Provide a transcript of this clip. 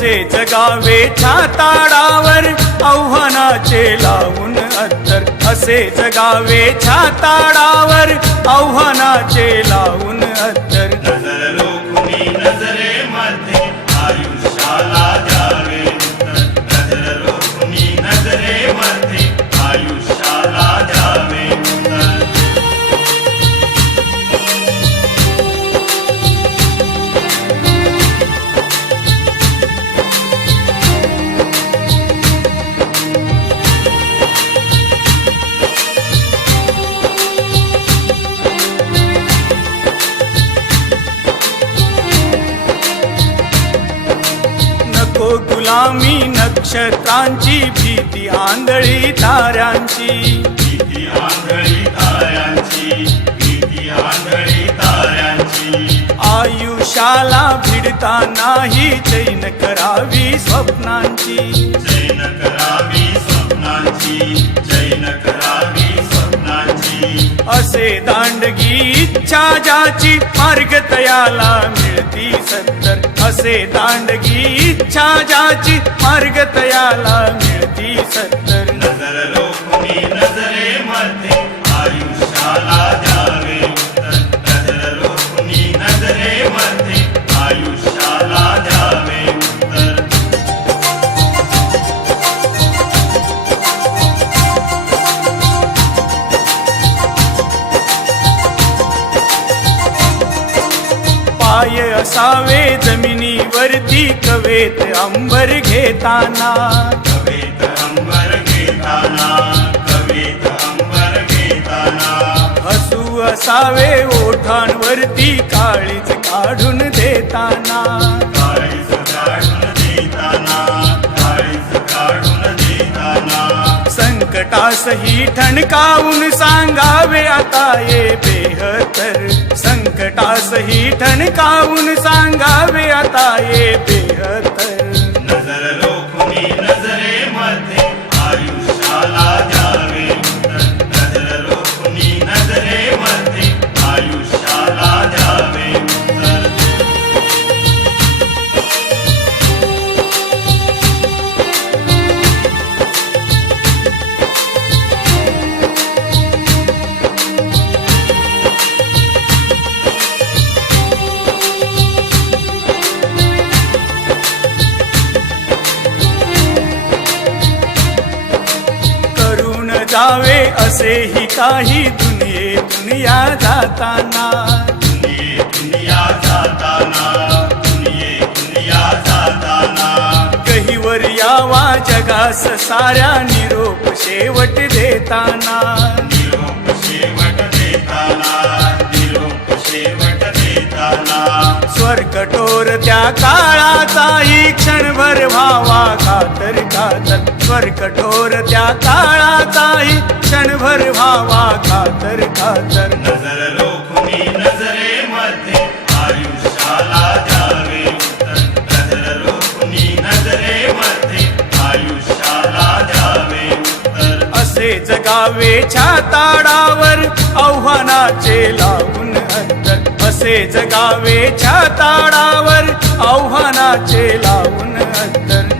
जगावे छाताडावर आव्हानाचे लावून अत्तर. असे जगावे छाताडावर आव्हानाचे लावून अत्तर. नको गुलामी नक्षत्रांची भीती आंधळी ताऱ्यांची. भीती आंधळी ताऱ्यांची भीती आंधळी ताऱ्यांची. आयुष्याला भिडता नाही चैन करावी स्वप्नांची. जैन करावी स्वप्नांची जैन करावी स्वप्नांची असे दांडगी इच्छा ज्याची मार्ग तयाला मिळती सत्तर. असे दांडगी इच्छा ज्याची मार्ग तयाला मिळती सत्तर. नजर पाय असावे जमिनीवरती कवेत अंबर घेताना. कवेत अंबर घेताना कवेत अंबर घेताना. हसू असावे ओठांवरती काळीच काढून देताना. संकटासही ठणकावून सांगावे आता ये बेहतर. संकटासही ठणकावून सांगावे आता ये जावे असेही काही दुनिये दुनिया जाताना. दुनिये दुनिया जाताना दुनिये दुनिया जाताना गहीवर यावा जगास साऱ्या निरोप शेवट देताना. निरोप शेवट देताना निरोप शेवट देताना स्वर कठोर त्या काळाचाही स्वर कठोर त्या काळाचाही क्षणभर व्हावा कातर कातर नजर लोकुनी नजरेमध्ये आयुष्याला द्यावे उत्तर नजर लोकुनी नजरेमध्ये आयुष्याला द्यावे असे जगावे छाताडावर आव्हानाचे लावून अंतर असे जगावे छाताडावर आव्हानाचे लावून अंतर